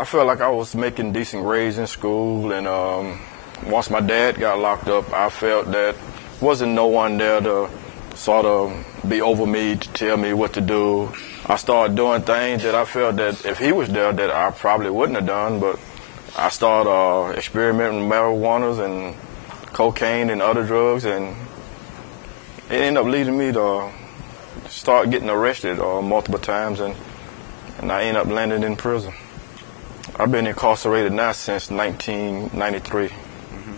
I felt like I was making decent grades in school, and once my dad got locked up, I felt that wasn't no one there to sort of be over me to tell me what to do. I started doing things that I felt that if he was there that I probably wouldn't have done, but I started experimenting with marijuana and cocaine and other drugs, and it ended up leading me to start getting arrested multiple times, and I ended up landing in prison. I've been incarcerated now since 1993,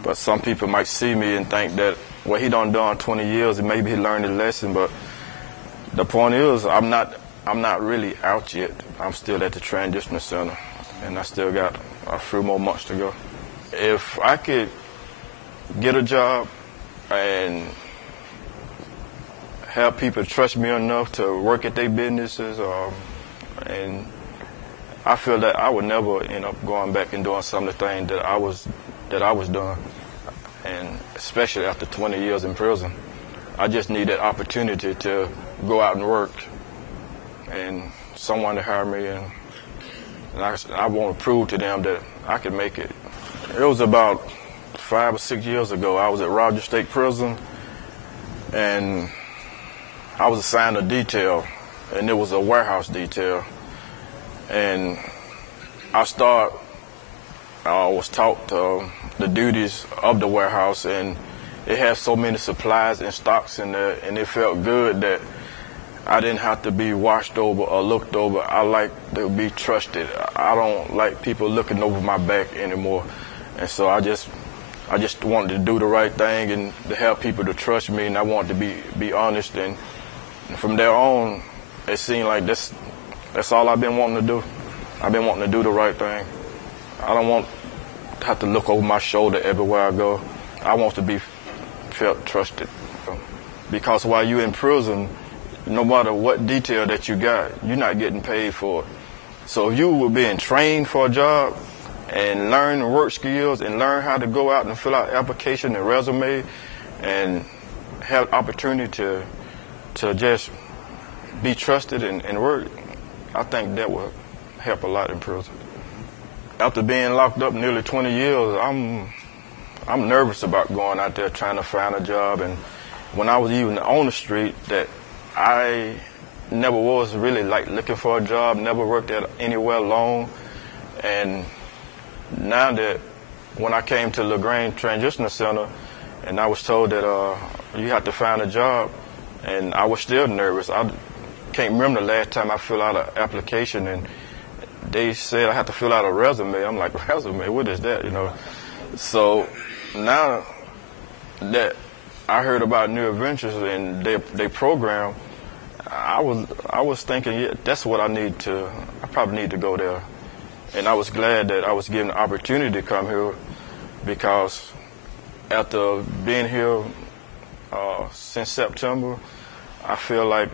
but some people might see me and think that, well, he done 20 years and maybe he learned his lesson, but the point is I'm not really out yet. I'm still at the transitional center, and I still got a few more months to go. If I could get a job and have people trust me enough to work at their businesses, and I feel that I would never end up going back and doing some of the things that I was doing, and especially after 20 years in prison. I just need that opportunity to go out and work, and someone to hire me, and I want to prove to them that I can make it. It was about 5 or 6 years ago. I was at Rogers State Prison, and I was assigned a detail, and it was a warehouse detail. And I was taught the duties of the warehouse, and it had so many supplies and stocks in there, and it felt good that I didn't have to be watched over or looked over. I like to be trusted. I don't like people looking over my back anymore. And so I just wanted to do the right thing and to have people to trust me, and I wanted to be honest. And from there on, it seemed like that's all I've been wanting to do. I've been wanting to do the right thing. I don't want to have to look over my shoulder everywhere I go. I want to be felt trusted. Because while you're in prison, no matter what detail that you got, you're not getting paid for it. So if you were being trained for a job and learn work skills and learn how to go out and fill out application and resume and have opportunity to just be trusted and work, I think that would help a lot in prison. After being locked up nearly 20 years, I'm nervous about going out there trying to find a job. And when I was even on the street, that I never was really like looking for a job, never worked at anywhere long. And now that when I came to LaGrange Transitional Center and I was told that you have to find a job, and I was still nervous. I can't remember the last time I filled out an application and they said I had to fill out a resume. I'm like, resume? What is that? You know. So now that I heard about New Adventures and their program, I was thinking, yeah, that's what I need to. I probably need to go there. And I was glad that I was given the opportunity to come here, because after being here since September, I feel like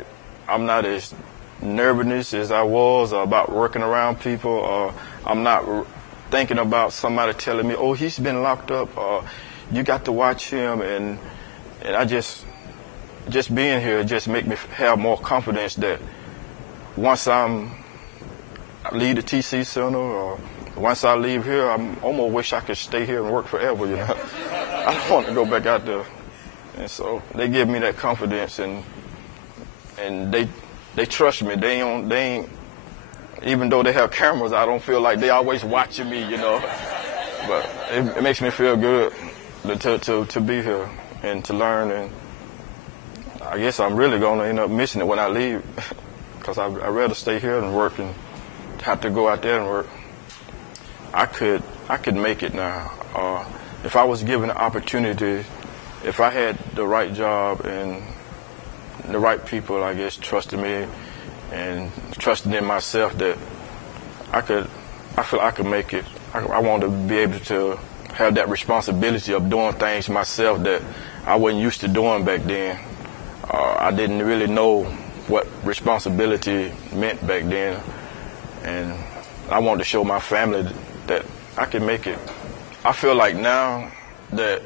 I'm not as nervous as I was about working around people. I'm not thinking about somebody telling me, oh, he's been locked up, you got to watch him. And I just being here just make me have more confidence that once I leave the TC Center, or once I leave here, I almost wish I could stay here and work forever, you know. I don't want to go back out there. And so they give me that confidence, and they trust me. They ain't, even though they have cameras, I don't feel like they always watching me, you know. But it makes me feel good to be here and to learn. And I guess I'm really going to end up missing it when I leave, because I'd rather stay here and work and have to go out there and work. I could make it now. If I was given the opportunity, if I had the right job and the right people, I guess, trusting me and trusting in myself, that I feel I could make it. I want to be able to have that responsibility of doing things myself that I wasn't used to doing back then. I didn't really know what responsibility meant back then, and I wanted to show my family that I can make it. I feel like now that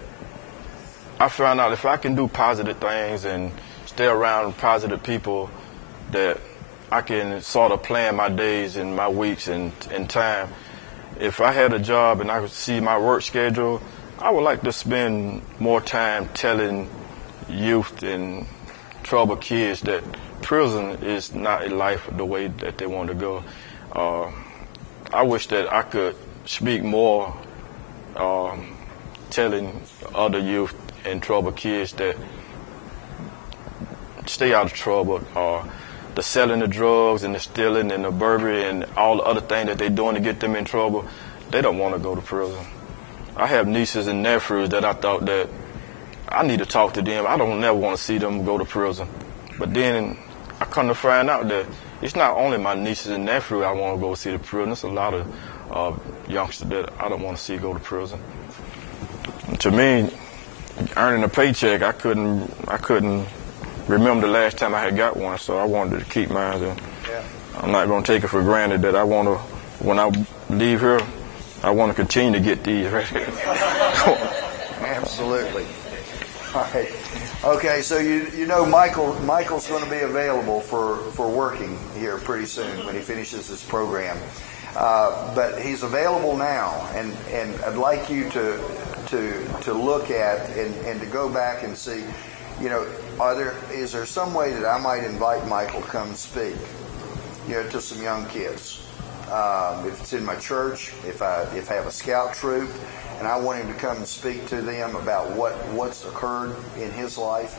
I found out if I can do positive things and stay around positive people, that I can sort of plan my days and my weeks and time. if I had a job and I could see my work schedule, I would like to spend more time telling youth and troubled kids that prison is not a life the way that they want to go. I wish that I could speak more, telling other youth and troubled kids that stay out of trouble. The selling of drugs and the stealing and the burglary and all the other things that they're doing to get them in trouble, they don't want to go to prison. I have nieces and nephews that I thought that I need to talk to them. I don't never want to see them go to prison. But then I come to find out that it's not only my nieces and nephews I want to go see to prison. There's a lot of youngsters that I don't want to see go to prison. To me, earning a paycheck, I couldn't remember the last time I had got one, so I wanted to keep mine. And I'm not going to take it for granted that I want to, when I leave here, I want to continue to get these. Absolutely. All right. Okay, so you know Michael's going to be available for working here pretty soon when he finishes his program. But he's available now, and I'd like you to look at and to go back and see, you know, is there some way that I might invite Michael to come and speak, you know, to some young kids? If it's in my church, if I have a scout troop, and I want him to come and speak to them about what's occurred in his life,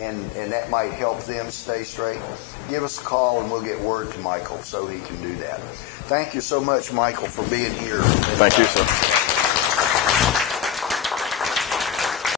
and that might help them stay straight, give us a call and we'll get word to Michael so he can do that. Thank you so much, Michael, for being here. Thank you, sir.